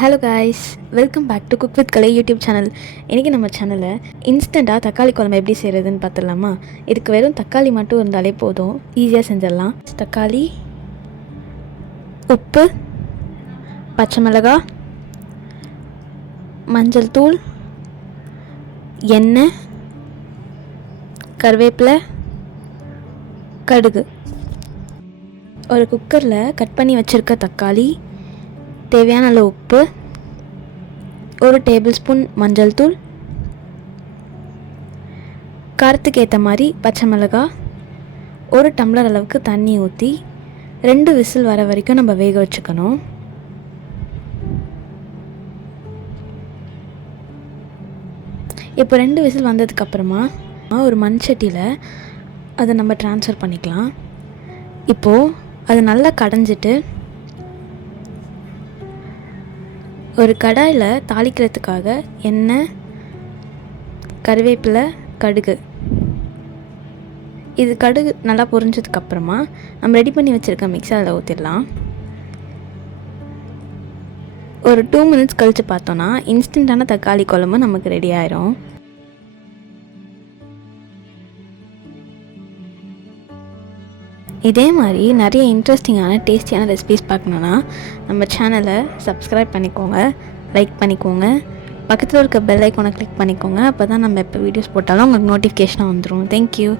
Hello guys, welcome back to cook with Kalai YouTube channel. இன்றைக்கி நம்ம சேனலில் இன்ஸ்டண்ட்டாக தக்காளி குழம்பு எப்படி செய்கிறதுன்னு பார்த்துடலாமா? இதுக்கு வெறும் தக்காளி மட்டும் இருந்தாலே போதும், ஈஸியாக செஞ்சிடலாம். தக்காளி, உப்பு, பச்சை மிளகாய், மஞ்சள் தூள், எண்ணெய், கருவேப்பிலை, கடுகு. ஒரு குக்கரில் கட் பண்ணி வச்சுருக்க தக்காளி, தேவையான அளவு உப்பு, 1 டேபிள் ஸ்பூன் மஞ்சள் தூள், காரத்துக்கு ஏற்ற மாதிரி பச்சை மிளகாய், 1 டம்ளர் அளவுக்கு தண்ணி ஊற்றி 2 விசில் வர வரைக்கும் நம்ம வேக வச்சுக்கணும். இப்போ 2 விசில் வந்ததுக்கப்புறமா ஒரு மண் சட்டியில் அதை நம்ம ட்ரான்ஸ்ஃபர் பண்ணிக்கலாம். இப்போது அதை நல்லா கடைஞ்சிட்டு ஒரு கடாயில் தாளிக்கிறதுக்காக எண்ணெய், கருவேப்பிலை, கடுகு. இது கடுகு நல்லா பொரிஞ்சதுக்கப்புறமா நம்ம ரெடி பண்ணி வச்சுருக்க மிக்ஸி அதில் ஊற்றிடலாம். ஒரு 2 மினிட்ஸ் கழித்து பார்த்தோன்னா இன்ஸ்டண்ட்டான தக்காளி குழம்பு நமக்கு ரெடி ஆயிரும். இதே மாதிரி நிறைய இன்ட்ரெஸ்டிங்கான டேஸ்டியான ரெசிபீஸ் பார்க்கணுன்னா நம்ம சேனலை சப்ஸ்கிரைப் பண்ணிக்கோங்க, லைக் பண்ணிக்கோங்க, பக்கத்தில் இருக்க பெல் ஐக்கானை கிளிக் பண்ணிக்கோங்க. அப்போ தான் நம்ம எப்போ வீடியோஸ் போட்டாலும் உங்களுக்கு நோட்டிஃபிகேஷனாக வந்துடும். தேங்க்யூ.